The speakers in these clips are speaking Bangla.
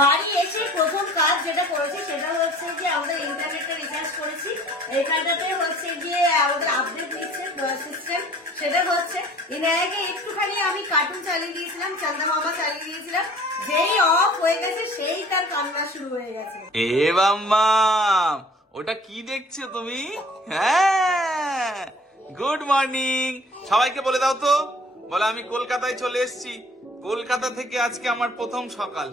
বাড়ি এসে প্রথম কাজ যেটা করেছি সেটা হচ্ছে যে আমাদের ইন্টারনেটটা রিচার্জ করেছি। এইখানটাতে হচ্ছে গিয়ে আমাদের আপডেট নিচ্ছে সিস্টেম, সেটা হচ্ছে আগে একটুখানি আমি কার্টুন চালিয়ে দিয়েছিলাম, চান্দা মামা চালিয়ে দিয়েছিলাম, যেই অফ হয়ে গেছে সেই তার কান্না শুরু হয়ে গেছে। এ বাম্মা, ওটা কি দেখছো তুমি? হ্যাঁ, গুড মর্নিং। সবাইকে বলে দাও তো, বলে আমি কলকাতায় চলে এসেছি। কলকাতা থেকে আজকে আমার প্রথম সকাল।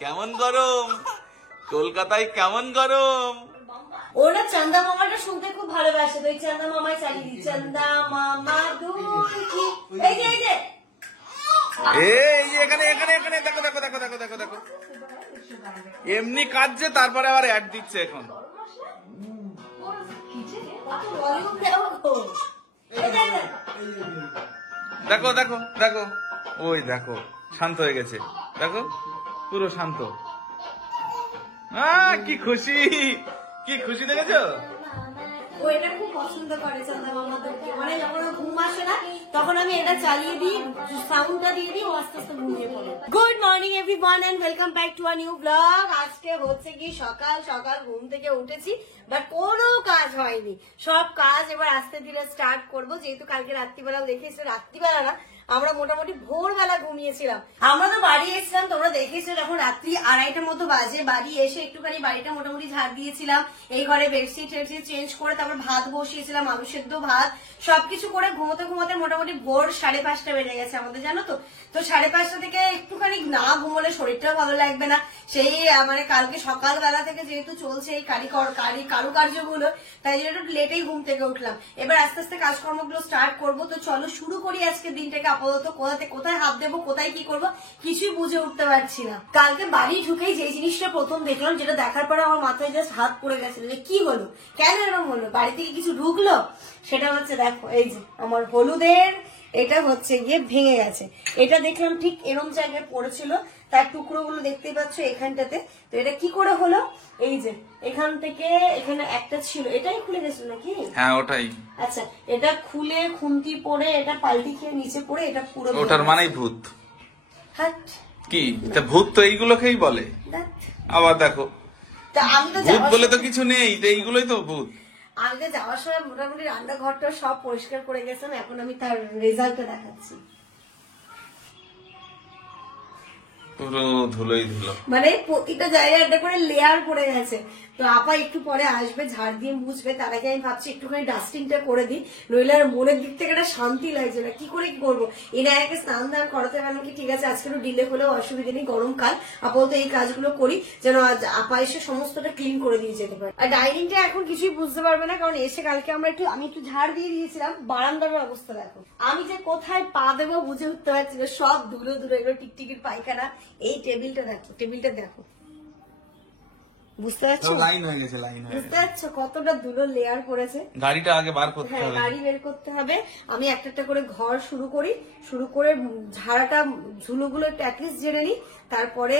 কেমন গরম কলকাতায়, কেমন গরম। ওরা চান্দা মামাটা শুনতে খুব ভালোবাসে, তো এই চান্দা মামাই চালিয়ে দিই, চান্দা মামা দুঃখী। এই যে এই যে এখানে এখানে এখানে দেখো দেখো দেখো দেখো দেখো দেখো, এমনি কাটছে তারপরে আবার অ্যাড দিচ্ছে এখন। দেখো দেখো দেখো, ওই দেখো শান্ত হয়ে গেছে, দেখো পুরো শান্ত। কি খুশি, কি খুশি দেখেছো? ও এটা খুব পছন্দ করে চান্দা মামাদেরকে, মানে যখন ঘুম আসে না তখন আমি এটা চালিয়ে দিই, সাউন্ডটা দিয়ে দিই, ও আস্তে আস্তে ঘুমিয়ে পড়ে। Good morning everyone and welcome back to a new blog. আজকে হচ্ছে কি সকাল সকাল ঘুম থেকে উঠেছি, বাট কোনো কাজ হয়নি। সব কাজ এবার আস্তে ধীরে স্টার্ট করবো, যেহেতু কালকে রাত্রিবেলা দেখেছো, রাত্রিবেলা না আমরা মোটামুটি ভোরবেলা ঘুমিয়েছিলাম। আমরা তো বাড়ি এসেছিলাম, তোমরা দেখেছো, যখন রাত্রি 2:30টার মতো বাজে। বাড়ি এসে একটুখানি বাড়িটা মোটামুটি ঝাড় দিয়েছিলাম, এই ঘরে বেডশিট টেডশিট চেঞ্জ করে তারপর ভাত বসিয়েছিলাম, আলু সেদ্ধ ভাত সবকিছু করে ঘুমোতে ঘুমোতে মোটামুটি ভোর 5:30 বেজে গেছে আমাদের, জানো তো। তো 5:30 থেকে একটুখানি না ঘুমোলে শরীরটাও ভালো লাগবে না। সেই মানে কালকে সকালবেলা থেকে যেহেতু চলছে এই কারুকার্যগুলো, তাই জন্য একটু লেটেই ঘুম থেকে উঠলাম। এবার আস্তে আস্তে কাজকর্মগুলো স্টার্ট করবো। তো চলো শুরু করি আজকে দিনটাকে। আপাতত কোথায় হাত দেবো, কোথায় কি করবো কিছুই বুঝে উঠতে পারছি না। কালকে বাড়ি ঢুকেই যে জিনিসটা প্রথম দেখলাম, যেটা দেখার পরে আমার মাথায় জাস্ট হাত পড়ে গেছিল যে কি হলো, কেন এরকম হলো, বাড়ি থেকে কিছু ঢুকলো। সেটা হচ্ছে দেখো, এই যে আমার হলুদের এটা হচ্ছে গিয়ে ভেঙে গেছে। এটা দেখলাম ঠিক এরম জায়গায় পড়েছিল, তার টুকরো গুলো দেখতেই পাচ্ছ এখানটাতে। তো এটা কি করে হলো, এই যে এখান থেকে এখানে একটা ছিল, এটাই খুলে গেছিল নাকি? হ্যাঁ ওটাই। আচ্ছা, এটা খুলে খুন্তি পড়ে এটা পাল্টি খেয়ে নিচে পড়ে এটা পুরো, ওটার মানেই ভূত। হাট কি ভূত তো এইগুলোকেই বলে। আবার দেখো, আমি তো ভূত বলে তো কিছু নেই, এইগুলোই তো ভূত। আমি তো যাওয়ার সময় মোটামুটি রান্নাঘরটা সব পরিষ্কার করে গেছিলাম, এখন আমি তার রেজাল্টটা দেখাচ্ছি। পুরো ধুলোই ধুলো, মানে প্রতিটা জায়গায় একটা করে লেয়ার পড়ে গেছে। তো আপা একটু পরে আসবে, ঝাড় দিয়ে মুছবে, তার আগে আমি ভাবছি একটুখানি ডাস্টিংটা করে দিই, নইলে আর মনের দিক থেকে একটা শান্তি লাগছে না। কি করে কি করবো, এনাকে স্নান দান করাতে পারলাম কি, ঠিক আছে আজকে একটু ডিলে হলেও অসুবিধা নেই, গরমকাল। আপাতত এই কাজগুলো করি যেন আজ আপা এসে সমস্তটা ক্লিন করে দিয়ে যেতে পারে। আর ডাইনিংটা এখন কিছুই বুঝতে পারবে না, কারণ এসে কালকে আমি একটু ঝাড় দিয়ে দিয়েছিলাম। বারান্দার অবস্থা দেখো, আমি যে কোথায় পা দেবো বুঝে উঠতে পারছি না, সব ধুলো ধুলো, এগুলো টিকটিকির পায়খানা। এই টেবিলটা দেখো, বুঝতে পারছো লাইন হয়ে গেছে, লাইন হয়ে বুঝতে পারছো কতটা ধুলো লেয়ার পড়েছে। গাড়িটা আগে বার করতে হ্যাঁ, হবে, গাড়ি বের করতে হবে। আমি একটা একটা করে ঘর শুরু করে ঝাড়াটা ধুলোগুলো একটু অ্যাটলিস্ট জেনে নিই, তারপরে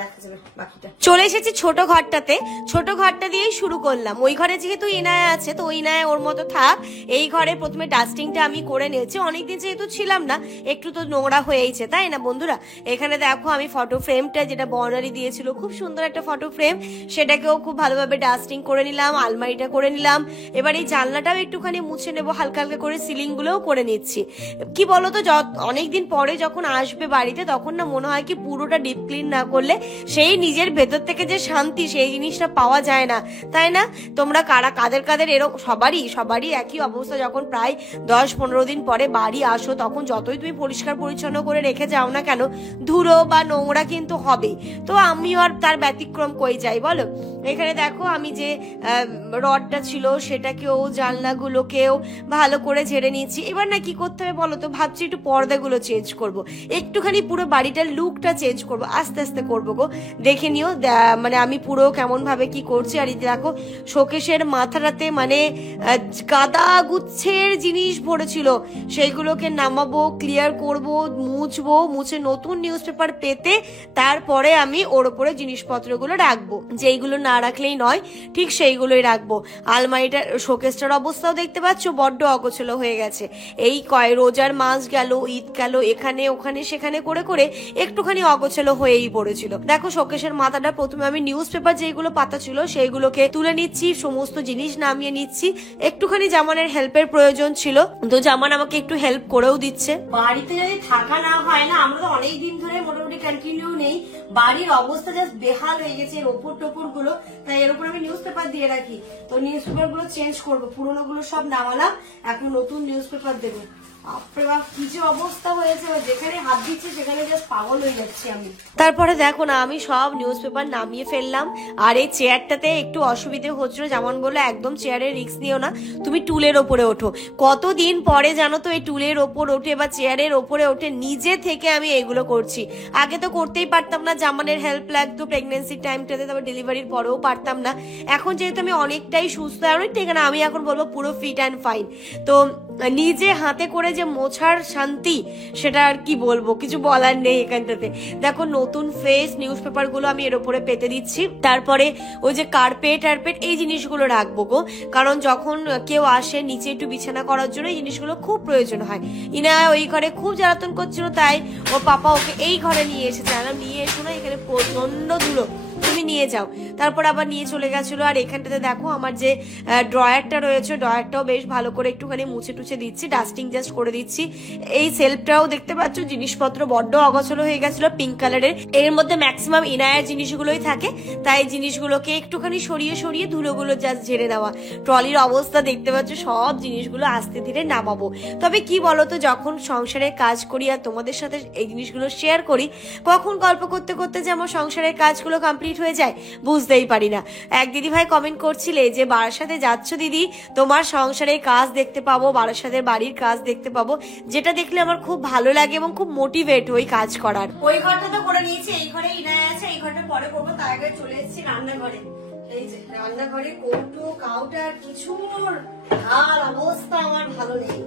দেখা যাবে বাকিটা। চলে এসেছি ছোট ঘরটাতে, ছোট ঘরটা দিয়েই শুরু করলাম। ওই ঘরে যেহেতু ইনায়া আছে, তো ইনায়া ওর মতো থাক। এই ঘরে প্রথমে ডাস্টিংটা আমি করে নিয়েছি, অনেকদিন যেহেতু ছিলাম না, একটু তো নোংরা হয়েইছে, তাই না বন্ধুরা। এখানে দেখো আমি ফটো ফ্রেমটা, যেটা বর্ণালী দিয়েছিল, খুব সুন্দর একটা ফটো ফ্রেম, সেটাকেও খুব ভালোভাবে ডাস্টিং করে নিলাম, আলমারিটা করে নিলাম। এবার এই জানলাটাও একটুখানি মুছে নেবো, হালকা হালকা করে সিলিং গুলোও করে নিচ্ছি। কি বলতো, অনেকদিন পরে যখন আসবে বাড়িতে, তখন না মনে হয় কি পুরোটা ডিপ ক্লিন না করলে সেই নিজের ভেতর থেকে যে শান্তি, সেই জিনিসটা পাওয়া যায় না, তাই না। তোমরা কাদের এরকম, সবারই একই অবস্থা। যখন প্রায় 10-15 দিন পরে বাড়ি আসো, তখন যতই তুমি পরিষ্কার পরিচ্ছন্ন করে রেখে যাও না কেন, ধুলো বা নোংরা কিন্তু হবে। তো আমিও আর তার ব্যতিক্রম কই যাই বলো। এখানে দেখো আমি যে রডটা ছিল সেটাকেও, জানলাগুলোকেও ভালো করে ঝেড়ে নিয়েছি। এবার না কি করতে হবে বলো তো, ভাবছি একটু পর্দাগুলো চেঞ্জ করব, একটুখানি পুরো বাড়িটার লুকটা চেঞ্জ করব, আস্তে আস্তে করবো গো, দেখে নিও। মানে আমি পুরো কেমন ভাবে কি করছি। আর এই দেখো শোকেশের মাথাটাতে মানে গাদা গুচ্ছের জিনিস ভরেছিল, সেইগুলোকে নামাবো, ক্লিয়ার করব, মুছে নতুন নিউজ পেপার পেতে তারপরে আমি ওর উপরে জিনিসপত্রগুলো রাখবো। যেইগুলো না রাখলেই নয়, ঠিক সেইগুলোই রাখবো। আলমারিটার শোকেসটার অবস্থাও দেখতে পাচ্ছ বড্ড অগোছলো হয়ে গেছে। এই রোজার মাস গেল, ঈদ গেল, এখানে ওখানে সেখানে করে করে একটুখানি অগোছলো হয়েই পড়েছিল। দেখো শোকেসের মাথাটা প্রথমে আমি নিউজ পেপার যেগুলো পাতা ছিল সেইগুলোকে তুলে নিচ্ছি, সমস্ত জিনিস নামিয়ে নিচ্ছি। একটুখানি জামানের হেল্পের প্রয়োজন ছিল, তো জামান আমাকে একটু হেল্প করেও দিচ্ছে। বাড়িতে যদি থাকা না হয় না, আমরা তো অনেক দিন ধরে মোটামুটি কন্টিনিউ নেই, বাড়ির অবস্থা জাস্ট বেহাল হয়ে গেছে। এর ওপর টোপর গুলো, তাই এর উপর আমি নিউজ পেপার দিয়ে রাখি। তো নিউজ পেপার গুলো চেঞ্জ করবো, পুরোনো গুলো সব নামালাম, এখন নতুন নিউজ পেপার দেবো। কি যে অবস্থা হয়েছে, যেখানে হাত দিচ্ছি সেখানে জাস্ট পাগল হয়ে যাচ্ছি আমি। তারপরে দেখো না, আমি সব নিউজ পেপার নামিয়ে ফেললাম। আর এই চেয়ারটাতে একটু অসুবিধে হচ্ছিল, যেমন বললো একদম চেয়ারের রিস্ক নিও না, তুমি টুলের ওপরে ওঠো। কতদিন পরে জানো তো এই টুলের ওপর ওঠে বা চেয়ারের ওপরে ওঠে নিজে থেকে আমি এগুলো করছি। আগে তো করতেই পারতাম না, জামানের হেল্প লাগতো প্রেগনেন্সির টাইমটাতে, তারপর ডেলিভারির পরেও পারতাম না। এখন যেহেতু আমি অনেকটাই সুস্থ, অনেকটাই না, আমি এখন বলবো পুরো ফিট অ্যান্ড ফাইন, তো নিজে হাতে করে যে মোছার শান্তি সেটা আর কি বলবো, কিছু বলার নেই এখানটাতে। দেখো নতুন ফ্রেশ নিউজ পেপার গুলো আমি এর উপরে পেতে দিচ্ছি। তারপরে ওই যে কার্পেট এই জিনিসগুলো রাখবো গো, কারণ যখন কেউ আসে নিচে একটু বিছানা করার জন্য এই জিনিসগুলো খুব প্রয়োজন হয়। ইনা ওই ঘরে খুব জ্বালাতন করছিল, তাই ওর পাপা ওকে এই ঘরে নিয়ে এসেছে। নিয়ে এসো না, এখানে প্রচন্ড ধুলো, তুমি নিয়ে যাও। তারপর আবার নিয়ে চলে গেছিল। আর এখানটাতে দেখো আমার যে ড্রয়ারটা রয়েছে, ড্রয়ারটাও বেশ ভালো করে একটুখানি মুছে টুছে দিচ্ছি, ডাস্টিং জাস্ট করে দিচ্ছি। এই সেলফটাও দেখতে পাচ্ছ জিনিসপত্র বড্ড অগোছলো হয়ে গেছিল, পিঙ্ক কালারের। এর মধ্যে ম্যাক্সিমাম ইনায়ের জিনিসগুলোই থাকে, তাই জিনিসগুলোকে একটুখানি সরিয়ে সরিয়ে ধুলোগুলো জাস্ট ঝেড়ে নেওয়া। ট্রলির অবস্থা দেখতে পাচ্ছ, সব জিনিসগুলো আস্তে ধীরে নামাবো। তবে কি বলতো, যখন সংসারে কাজ করি আর তোমাদের সাথে এই জিনিসগুলো শেয়ার করি, কখন গল্প করতে করতে যে আমার সংসারের কাজগুলো কমপ্লিট হয়ে যায় বুঝতেই পারি না। এক দিদি ভাই কমেন্ট করছিলে যে বারাসাতে যাচ্ছ দিদি, তোমার সংসারের কাজ দেখতে পাবো, বারাসাতের বাড়ির কাজ দেখতে পাবো, যেটা দেখলে আমার খুব ভালো লাগে এবং খুব মোটিভেট ওই কাজ করার। ওই ঘরটা তো করে নিয়েছি, এই ঘরে ইনায় আছে, এই ঘরটা পরে করবো। তার আগে চলে এসেছি রান্নাঘরে। এই যে রান্নাঘরে কৌটো কাউটার কিছুর আর অবস্থা আমার ভালো নেই।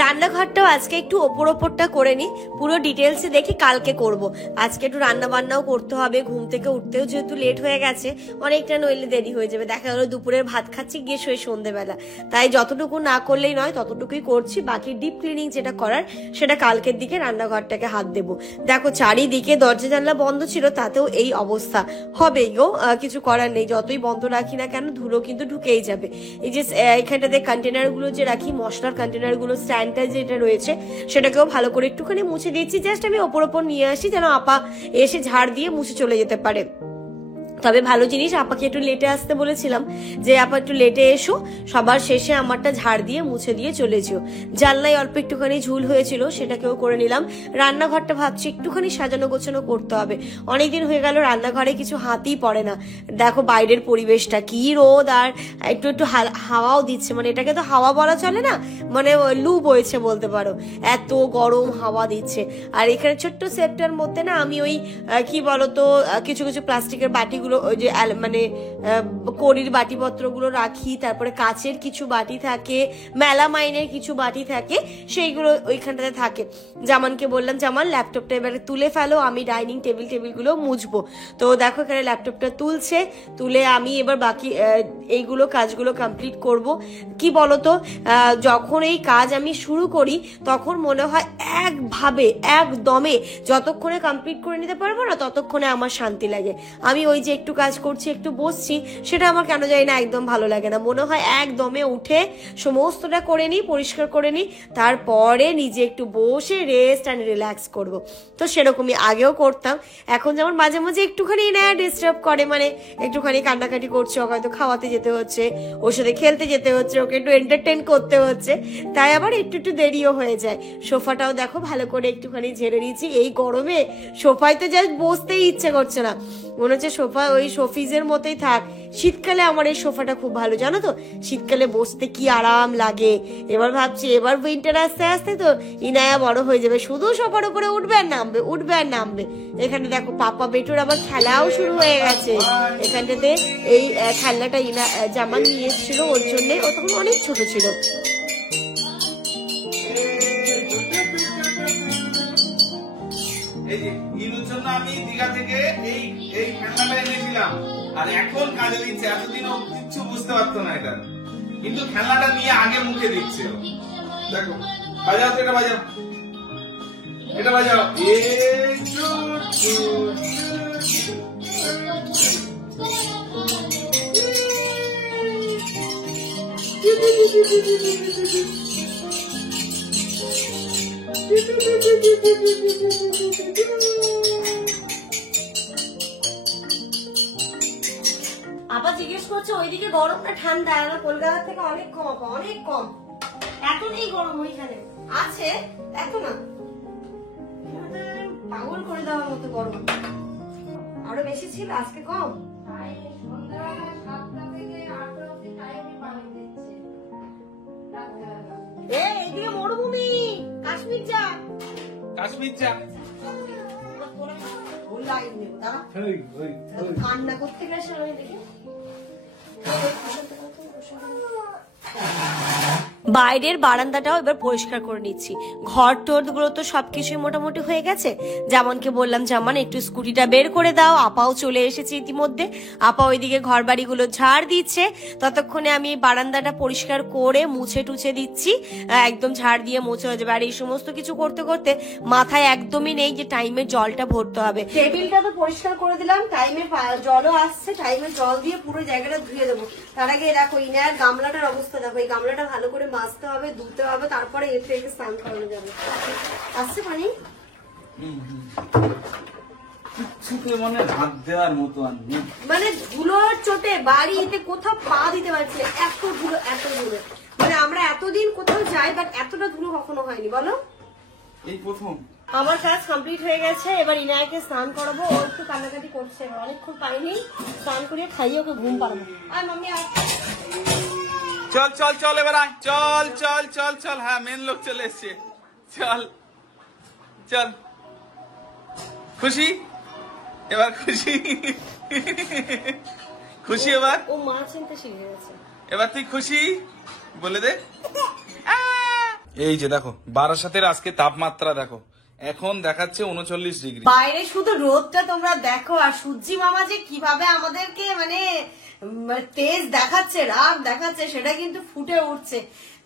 রান্নাঘরটাও আজকে একটু ওপরটা করে নি, পুরো ডিটেলসে দেখি কালকে করব। আজকে একটু রান্না বান্নাও করতে হবে, ঘুম থেকে উঠতেও যেহেতু লেট হয়ে গেছে অনেকটা, নইলে দেরি হয়ে যাবে। দেখা গেলো দুপুরের ভাত খাচ্ছি গিয়ে শুয়ে সন্ধ্যেবেলা, তাই যতটুকু না করলেই নয় ততটুকুই করছি। বাকি ডিপ ক্লিনিং যেটা করার সেটা কালকের দিকে রান্নাঘরটাকে হাত দেবো। দেখো চারিদিকে দরজা জানলা বন্ধ ছিল, তাতেও এই অবস্থা হবেই গো, কিছু করার নেই। যতই বন্ধ রাখি না কেন ধুলো কিন্তু ঢুকেই যাবে। এই যে এখানটাতে কন্টেনার গুলো যে রাখি, মশলার কন্টেনার গুলো, স্ট্যান্ডটা যেটা রয়েছে সেটাকেও ভালো করে একটুখানি মুছে দিচ্ছি। জাস্ট আমি ওপর নিয়ে আসি যেন আপা এসে ঝাড় দিয়ে মুছে চলে যেতে পারে। তবে ভালো জিনিস, আপাকে একটু লেটে আসতে বলেছিলাম যে আপা একটু লেটে এসো, সবার শেষে আমারটা ঝাড় দিয়ে মুছে দিয়ে চলে যেও। জানলায় অল্প একটুখানি ঝুল হয়েছিল, সেটাকেও করে নিলাম। রান্নাঘরটা ভাবছি একটুখানি সাজানো গোছানো করতে হবে, অনেকদিন হয়ে গেল রান্নাঘরে কিছু হাতই পড়ে না। দেখো বাইরের পরিবেশটা কি রোদ, আর একটু একটু হাওয়াও দিচ্ছে, মানে এটাকে তো হাওয়া বলা চলে না, মানে লু বইছে বলতে পারো, এত গরম হাওয়া দিচ্ছে। আর এখানে ছোট্ট সেটটার মধ্যে না আমি ওই কি বলতো কিছু কিছু প্লাস্টিকের বাটিগুলো, ওই যে মানে কড়ির বাটিপত্রগুলো রাখি, তারপরে কাচের কিছু বাটি থাকে, মেলামাইনের কিছু বাটি থাকে, সেইগুলো ওইখানটাতে থাকে। জামানকে বললাম জামান ল্যাপটপটা এবারে তুলে ফেলো, আমি ডাইনিং টেবিলগুলো মুছবো। তো দেখো এখানে ল্যাপটপটা তুলছে, তুলে আমি এবার বাকি এইগুলো কাজগুলো কমপ্লিট করব। কি বলতো, যখন এই কাজ আমি শুরু করি তখন মনে হয় একভাবে একদমে যতক্ষণে কমপ্লিট করে নিতে পারবো না ততক্ষণে আমার শান্তি লাগে। আমি ওই যে একটু কাজ করছি একটু বসছি, সেটা আমার কেন জানি না একদম ভালো লাগে না। মনে হয় একদমে উঠে সমস্তটা করে নিই, পরিষ্কার করে নিই, তারপরে নিজে একটু বসে রেস্ট অ্যান্ড রিল্যাক্স করব। তো সেরকমই আগেও করতাম, এখন যেমন মাঝে মাঝে একটুখানি না ডিস্টার্ব করে, মানে একটুখানি কান্নাকাটি করছে, ওকে হয়তো খাওয়াতে যেতে হচ্ছে, ওর সাথে খেলতে যেতে হচ্ছে, ওকে একটু এন্টারটেন করতে হচ্ছে, তাই আবার একটু একটু দেরিও হয়ে যায়। সোফাটাও দেখো ভালো করে একটুখানি ঝেড়ে নিয়েছি। এই গরমে সোফায় তো জাস্ট বসতেই ইচ্ছে করছে না, মনে হচ্ছে সোফা ওই শোফিজের মতোই থাক। শীতকালে আমার এই সোফাটা খুব ভালো, জানো তো, শীতকালে বসতে কি আরাম লাগে। এবার ভাবছি এবার উইন্টার আসতে আসতে তো ইনায়া বড় হয়ে যাবে, শুধু সোফার উপরে উঠবে আর নামবে, উঠবে আর নামবে। এখানে দেখো পাপা বেটুর আবার খেলাও শুরু হয়ে গেছে। এখানটাতে এই খেলনাটা জামান নিয়ে এসেছিল ওর জন্য, ও তখন অনেক ছোট ছিল। এই যে ইনুর জন্য আমি দীঘা থেকে এই এই খেলনাটা এনেছিলাম, আর এখন কাজে দিচ্ছে। এতদিন ও কিচ্ছু বুঝতে পারতো না এটা, কিন্তু খেলনাটা নিয়ে আগে মুখে দিচ্ছে ও। দেখো, বাজাও তো, এটা বাজাও, এটা বাজাও। এই আপা জিজ্ঞেস করছে ওইদিকে গরম না ঠান্ডা? না, কলকাতা থেকে অনেক কম আপা, অনেক কম। এত নেই গরম, ওইখানে আছে দেখো না, পাগল করে দেওয়ার মতো গরম। আরো বেশি ছিল, আজকে কম। এইদিকে মরুভূমি, কাশ্মীর যা, কাশ্মীর যা। কান্না করতে গেছে দেখি। বাইরের বারান্দাটাও এবার পরিষ্কার করে নিচ্ছি। ঘর টোর গুলো তো সবকিছুই মোটামুটি হয়ে গেছে। যেমনকে বললাম জামান একটু স্কুটিটা বের করে দাও, আপাও চলে এসেছে ইতিমধ্যে। আপা ওইদিকে ঘর বাড়িগুলো ঝাড় দিচ্ছে, ততক্ষণে আমি বারান্দাটা পরিষ্কার করে মুছে টুছে দিচ্ছি। একদম ঝাড় দিয়ে মুছে হয়ে যাবে। আর এই সমস্ত কিছু করতে করতে মাথায় একদমই নেই যে টাইমে জলটা ভরতে হবে। টেবিলটা তো পরিষ্কার করে দিলাম, টাইমে জলও আসছে, টাইমে জল দিয়ে পুরো জায়গাটা ধুয়ে দেবো। তার আগে দেখো ইনার গামলাটার অবস্থা দেখো, এই গামলাটা ভালো করে মাজতে হবে, ধুতে হবে, তারপরে এর থেকে স্নান করানো যাবে। আসছে পানি? মানে ধুলোর চোটে বাড়িতে কোথাও পা দিতে পারছি না, এত ধুলো, এত ধুলো। মানে আমরা এতদিন কোথাও যাই, বাট এতটা ধুলো কখনো হয়নি, বলো? এই প্রথম। আমার কাজ কমপ্লিট হয়ে গেছে, এবার ইনায়াকে স্নান করাবো। ও একটু কান্নাকাটি করছে, অনেকক্ষণ পাইনি, স্নান করিয়ে খাইয়ে ওকে ঘুম পাড়াবো। আর মাম্মি আর চল চল চল, এবার আয়, চল চল চল চল। হ্যাঁ, মেন লোক চলে এসছে, চল চল। খুশি এবার? খুশি খুশি এবার? ও মা চিনতে শিখে গেছে। এবার তুই খুশি বলে দে। এই যে দেখো বারাসাতের আজকে তাপমাত্রা দেখো, এখন দেখাচ্ছে 39 ডিগ্রি। বাইরে শুধু রোদটা তোমরা দেখো, আর সূর্যি মামা যে কিভাবে আমাদেরকে মানে তেজ দেখাচ্ছে, রাগ দেখাচ্ছে, সেটা কিন্তু ফুটে উঠছে।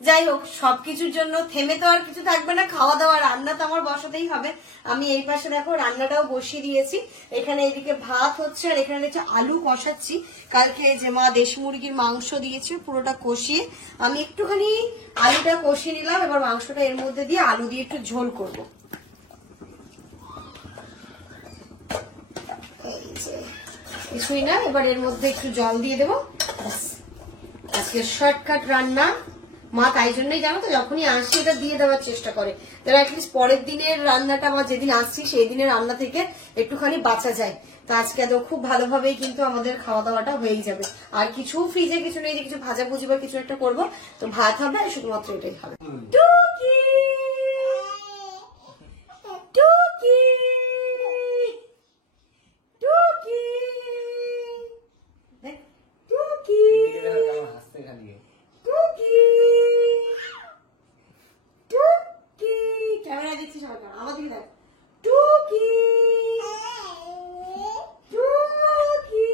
যাই হোক, সবকিছুর জন্য থেমে তো আর কিছু থাকবে না। খাওয়া দাওয়া, রান্না তো আমার বসাতেই হবে। আমি এই পাশে দেখো রান্নাটাও বসিয়ে দিয়েছি। এখানে এদিকে ভাত হচ্ছে, আর এখানে দেখছি আলু কষাচ্ছি। কালকে যে মা দেশি মুরগির মাংস দিয়েছে, পুরোটা কষিয়ে আমি একটুখানি আলুটা কষিয়ে নিলাম। এবার মাংসটা এর মধ্যে দিয়ে আলু দিয়ে একটু ঝোল করবো। কিছুই না, এবার এর মধ্যে একটু জল দিয়ে দেবো। আজকে শর্টকাট রান্না। মা তাই জন্যই জানো তো, যখনই আসি এটা দিয়ে দেওয়ার চেষ্টা করে, তাহলে অ্যাটলিস্ট পরের দিনের রান্নাটা বা যেদিন আসছি সেই দিনের রান্না থেকে একটুখানি বাঁচা যায়। তো আজকে এত খুব ভালোভাবেই কিন্তু আমাদের খাওয়া দাওয়াটা হয়েই যাবে। আর কিছু ফ্রিজে কিছু নেই যে কিছু ভাজা ভুজি বা কিছু একটা করবো, তো ভাত হবে আর শুধুমাত্র এটাই হবে। টুকি টুকি টুকি টুকি টুকি টুকি, ক্যামেরা দেখছিস আমার দিকে দেখ। টুকি টুকি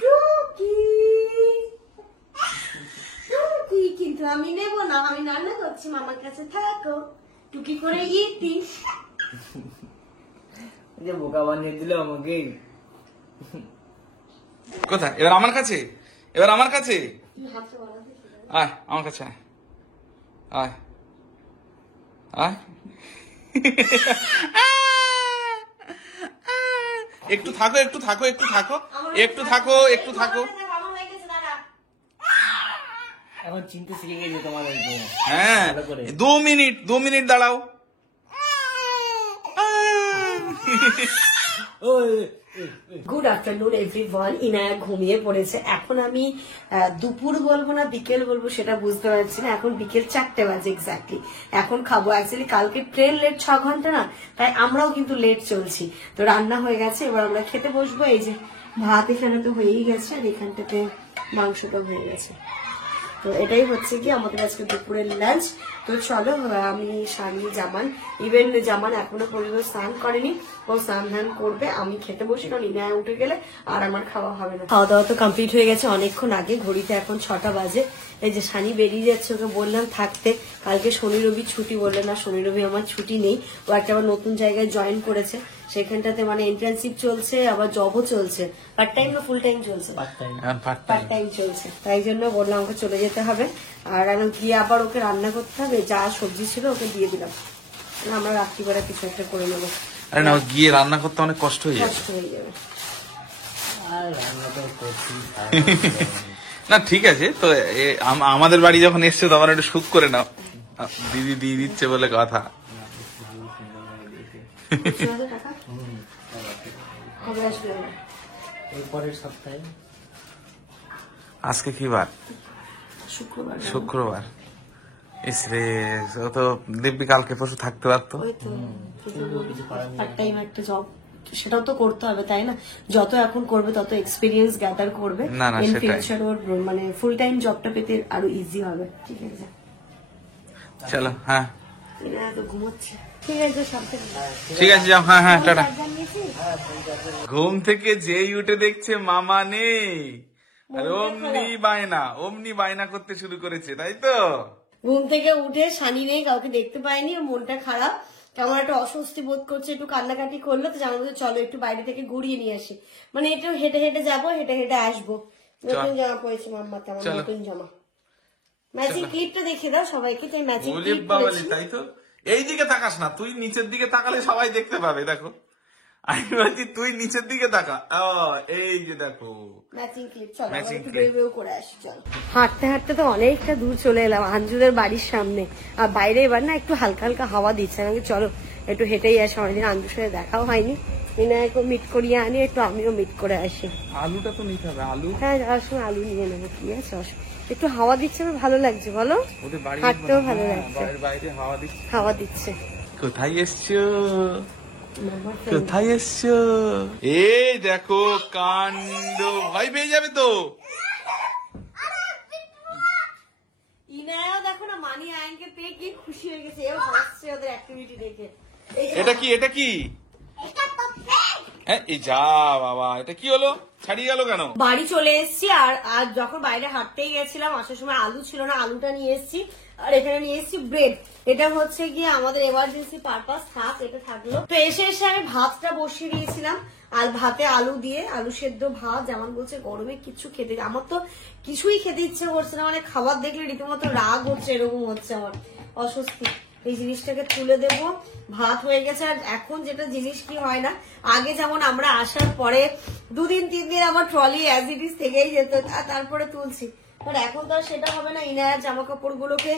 টুকি টুকি, কিন্তু আমি নেব না, আমি রান্না করছি, মামার কাছে থাকো। টুকি করে ইতি যে বোকা বানিয়ে দিল আমাকে। কোথায়? এবার আমার কাছে, এবার আমার কাছে আয়, আমার কাছে আয়, আয় আয়। একটু থাকো, একটু থাকো, একটু থাকো, একটু থাকো, একটু থাকো। এখন চিনতে শিখে গেছে তোমাদেরকে। হ্যাঁ, 2 মিনিট দাঁড়াও। Good afternoon everyone. ইনায়া ঘুমিয়ে পড়েছে। এখন আমি দুপুর বলবো না বিকেল বলবো সেটা বুঝতে পারছি না। এখন বিকেল 4টে বাজে এক্স্যাক্টলি। এখন খাবো। অ্যাকচুয়ালি কালকে ট্রেন লেট 6 ঘন্টা না, তাই আমরাও কিন্তু লেট চলছি। তো রান্না হয়ে গেছে, এবার আমরা খেতে বসবো। এই যে ভাত এখানে তো হয়েই গেছে, আর এখানটাতে মাংসটা হয়ে গেছে। তো এটাই হচ্ছে কি আমাদের আজকে দুপুরের লাঞ্চ। তো চলো, আমি শানি জামান, ইভেন জামান এখনো পর্যন্ত স্নান করেনি, ও স্নান ধান করবে, আমি খেতে বসি, কারণ ইনায়া উঠে গেলে আর আমার খাওয়া হবে না। খাওয়া দাওয়া তো কমপ্লিট হয়ে গেছে অনেকক্ষণ আগে, ঘড়িতে এখন 6টা বাজে। এই যে শানি বেরিয়ে যাচ্ছে, ওকে বললাম থাকতে, কালকে শনি রবি ছুটি, বললে না শনি রবি আমার ছুটি নেই, ও একটা আবার নতুন জায়গায় জয়েন করেছে, সেখানটাতে মানে ইন্টার্নশিপ চলছে, আবার জবও চলছে, পার্ট টাইম না ফুল টাইম চলছে, পার্ট টাইম চলছে, তাই জন্য বললাম আমাকে চলে যেতে হবে। আর আমি গিয়ে আবার ওকে রান্না করতে হবে, যা সবজি ছিল ওকে দিয়ে দিলাম, আমরা রাত্রিবেলা কিছু একটা করে নেবো। আরে না, গিয়ে রান্না করতে অনেক কষ্ট হয়ে যাবে। কষ্ট হয়ে যাবে। আর রান্না তো করছি না ঠিক আছে, তো আমাদের বাড়ি যখন এসছো তখন একটু শুট করে নাও, দিদি দিয়ে দিচ্ছে বলে কথা। টাকা কবে আসবে? এই পরের সপ্তাহে। আজকে কি বার? শুক্রবার। শুক্রবার। ইসরে, ও তো দিব্যি কালকে পরশু থাকতে পারতো। ওই তো কিছু করার নেই। পার্ট টাইম একটা জব, সেটাও তো করতে হবে তাই না? যত এখন করবে তত এক্সপিরিয়েন্স গ্যাদার করবে, না, না, ইন সেটাই। ফিউচার ওর মানে ফুল টাইম জবটা পেতে আরো ইজি হবে। ঠিক আছে, চলো, হ্যাঁ এরা তো ঘুমোচ্ছে। ঠিক আছে, সাবধানে। ঠিক আছে, যাও, হ্যাঁ হ্যাঁ, টাটা। চার্জার নিয়েছিস? ঘুম থেকে যেই উঠে দেখছে মামা নেই, আর অমনি বায়না করতে শুরু করেছে, তাই তো? ঘুম থেকে উঠে শানি নেই, কাউকে দেখতে পাইনি, ওর মনটা খারাপ, কেমন একটা অস্বস্তি বোধ করছে, একটু কান্নাকাটি করলো, তো জানাবো চলো একটু বাইরে থেকে ঘুরিয়ে নিয়ে আসি, মানে একটু হেঁটে হেঁটে যাবো, হেঁটে হেঁটে আসবো। নতুন জামা পরেছি মাম্মা, তেমন চলো। নতুন জামা। ম্যাচিং ক্লিপটা দেখে দাও সবাইকে, তাই ম্যাচিং ওরে ক্লিপ বাবালে, পরেছি। তাই তো। এই দিকে তাকাস না, তুই নিচের দিকে তাকালে সবাই দেখতে পাবে। দেখো, আমি বলছি তুই নিচের দিকে তাকা। এই যে দেখো ম্যাচিং ক্লিপ, চলো আমরা Matching একটু clip। বের বের করে আসি, চলো। হাঁটতে হাঁটতে তো অনেকটা দূর চলে এলাম আঞ্জুদের বাড়ির সামনে, আর বাইরে এবার না একটু হালকা হালকা হাওয়া দিচ্ছে, আমি চলো একটু হেঁটেই আসি, অনেকদিন আঞ্জুর সাথে দেখাও হয়নি, বিনায়কও মিট করিয়ে আনি, একটু আমিও মিট করে আসি। আলুটা তো নিতে হবে, আলু। হ্যাঁ, যাওয়ার সময় আলু নিয়ে নেবো, কি আছে অসুবিধা? একটু হাওয়া দিচ্ছে, আমার ভালো লাগছে, বলো ওদের বাড়ি হাঁটতেও ভালো লাগছে, বাইরে হাওয়া দিচ্ছে। হাওয়া দিচ্ছে। কোথায় এসছো? মামার friend। কোথায় এসছো? এই দেখো কাণ্ড, ভয় পেয়ে যাবে তো। ইনায়াও দেখো না, মানি আয়নকে পেয়ে কি খুশি হয়ে গেছে, এও হাসছে ওদের অ্যাক্টিভিটি দেখে। এই যে এটা কি, এটা কি? হ্যাঁ, এই যা বাবা, এটা কি হলো? ছাড়িয়ে গেল কেন? বাড়ি চলে এসেছি, আর আর যখন বাইরে হাঁটতেই গেছিলাম, আসার সময় আলু ছিল না, আলুটা নিয়ে এসেছি, আর এখানে নিয়ে এসেছি ব্রেড। এটা হচ্ছে গিয়ে আমাদের এমার্জেন্সি পারপাস, থাক, এটা থাকলো। তো এসে এসে আমি ভাতটা বসিয়ে দিয়েছিলাম, আর ভাতে আলু দিয়ে, আলু সেদ্ধ ভাত, যেমন বলছে গরমে কিছু খেতে, আমার তো কিছুই খেতে ইচ্ছে করছে না, মানে খাবার দেখলে রীতিমতো রাগ হচ্ছে, এরকম হচ্ছে আমার অস্বস্তি। এই জিনিসটাকে তুলে দেব, ভাত হয়ে গেছে। আর এখন যেটা জিনিস কি হয় না, আগে যেমন আমরা আসার পরে 2 দিন 3 দিন আমার ট্রলি অ্যাজ ইট ইজ থেকেই যেত, তারপরে তুলছি, আর এখন তো আর সেটা হবে না। ইনায়ার জামা কাপড়গুলোকে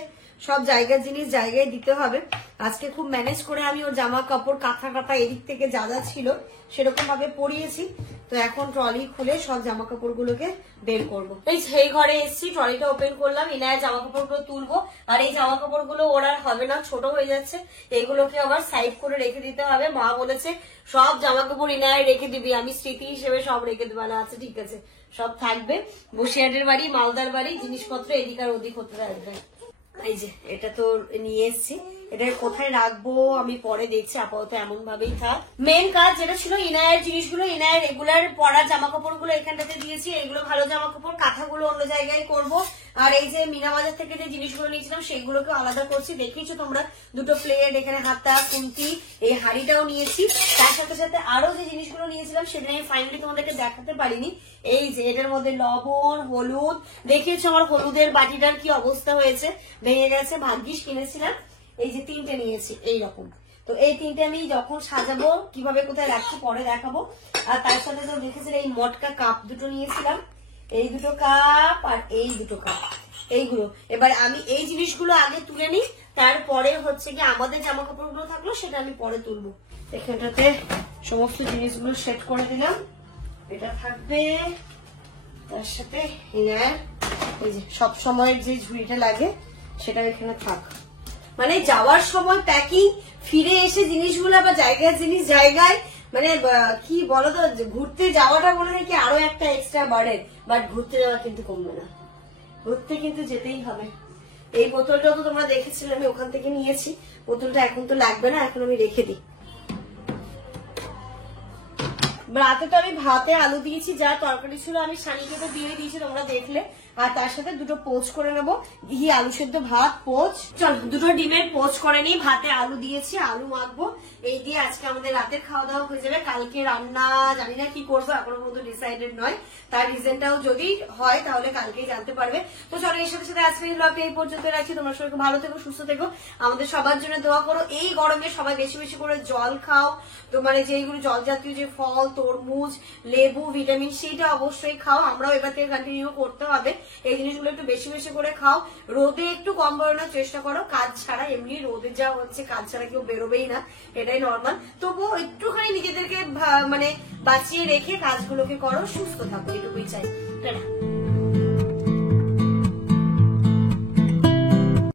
সব জায়গার জিনিস জায়গায় দিতে হবে। আজকে খুব ম্যানেজ করে আমি ওর জামা কাপড় কাঁথা কাঁথা এদিক থেকে যা যা ছিল সেরকম ভাবে পরিয়েছি। তো এখন ট্রলি খুলে সব জামা কাপড়গুলোকে বের করবো। এই সেই ঘরে এসেছি, ট্রলিটা ওপেন করলাম, ইনায়ার জামা কাপড়গুলো তুলবো, আর এই জামা কাপড়গুলো ওর আর হবে না, ছোট হয়ে যাচ্ছে, এগুলোকে আবার সাইড করে রেখে দিতে হবে। মা বলেছে সব জামা কাপড় ইনায় রেখে দিবি, আমি স্মৃতি হিসেবে সব রেখে দেবো। না, আচ্ছা ঠিক আছে, সব থাকবে। বসিরহাটের বাড়ি, মালদার বাড়ি, জিনিসপত্র এদিক আর ওদিক হতে থাকবে। এই যে এটা তো নিয়ে এসেছি, এটা কোথায় রাখবো আমি পরে দেখছি, আপাতত এমন ভাবেই থাক। মেন কাজ যেটা ছিল ইনায়ের জিনিসগুলো, ইনায়ের রেগুলার পরার জামা কাপড় গুলো এখানটাতে দিয়েছি, এগুলো ভালো জামা কাপড়, কাঁথাগুলো অন্য জায়গায় করব। আর এই যে মিনা বাজার থেকে যে জিনিসগুলো নিয়েছিলাম সেগুলোকে আলাদা করছি, দেখিয়েছো তোমরা, 2টো প্লেট, এখানে হাতা, খুন্তি, এই হাঁড়িটাও নিয়েছি। তার সাথে সাথে আরো যে জিনিসগুলো নিয়েছিলাম সেটা আমি ফাইনালি তোমাদেরকে দেখাতে পারিনি। এই যে এটার মধ্যে লবণ, হলুদ, দেখিয়েছো আমার হলুদের বাটিটার কি অবস্থা হয়েছে, ভেঙে গেছে, ভাগ্যিস কিনেছিলাম। এই যে 3টে নিয়েছি এইরকম, তো এই 3টে আমি যখন সাজাবো কিভাবে কোথায় রাখছি পরে দেখাবো। আর তার সাথে তো দেখেছেন এই মটকা কাপ 2টো নিয়েছিলাম, এই 2টো কাপ আর এই 2টো কাপ, এইগুলো। এবার আমি এই জিনিসগুলো আগে তুলে নিই, তারপরে হচ্ছে কি আমাদের জামা কাপড়গুলো থাকলো সেটা আমি পরে তুলবো। এখানটাতে সমস্ত জিনিসগুলো সেট করে দিলাম, এটা থাকবে, তার সাথে এই যে সব সময়ের যে ঝুড়িটা লাগে সেটা এখানে থাক, মানে যাওয়ার সময় প্যাকিং, ফিরে এসে জিনিসগুলো বা জায়গায় জিনিস জায়গায়, মানে কি বলো তো, ঘুরতে যাওয়াটা মনে হয় কি আরো একটা এক্সট্রা বার্ডেন, বাট ঘুরতে যাওয়া কিন্তু কমবে না। ঘুরতে কিন্তু যেতেই হবে। এই বোতলটা তো তোমরা দেখেছিলে আমি ওখান থেকে নিয়েছি, বোতলটা এখন তো লাগবে না, এখন আমি রেখে দিই। রাতে তো আমি ভাতে আলু দিয়েছি, যা তরকারি ছিল আমি সানিকে তো দিয়ে দিয়েছি তোমরা দেখলে, আর তার সাথে দুটো পোচ করে নেবো, ঘি আলু সেদ্ধ ভাত পোচ। চল দুটো ডিমের পোচ করে নিই, ভাতে আলু দিয়েছি, আলু মাখবো, এই দিয়ে আজকে আমাদের রাতের খাওয়া দাওয়া হয়ে যাবে। কালকে রান্না জানি না কি করবো, এখনো পর্যন্ত ডিসাইডেড নয়, তার রিজনটাও যদি হয় তাহলে কালকেই জানতে পারবে। তো চলো এর সাথে সাথে আজকের ব্লগটা এই পর্যন্ত রাখছি। তোমরা সবাই ভালো থেকো, সুস্থ থেকো, আমাদের সবার জন্য দোয়া করো। এই গরমে সবাই বেশি বেশি করে জল খাও, তো মানে যেগুলো জল জাতীয় যে ফল, তরমুজ, লেবু, ভিটামিন সিটা অবশ্যই খাও, আমরাও এবার থেকে কন্টিনিউ করতে হবে। এই জিনিসগুলো একটু বেশি বেশি করে খাও। রোদে একটু কম বেরোনোর চেষ্টা করো, কাজ ছাড়া, এমনি রোদে যা হচ্ছে কাজ ছাড়া কেউ বেরোবেই না, এটাই নর্মাল। তবুও একটুখানি নিজেদেরকে মানে বাঁচিয়ে রেখে কাজগুলোকে করো, সুস্থ থাকো, এটুকুই চাই।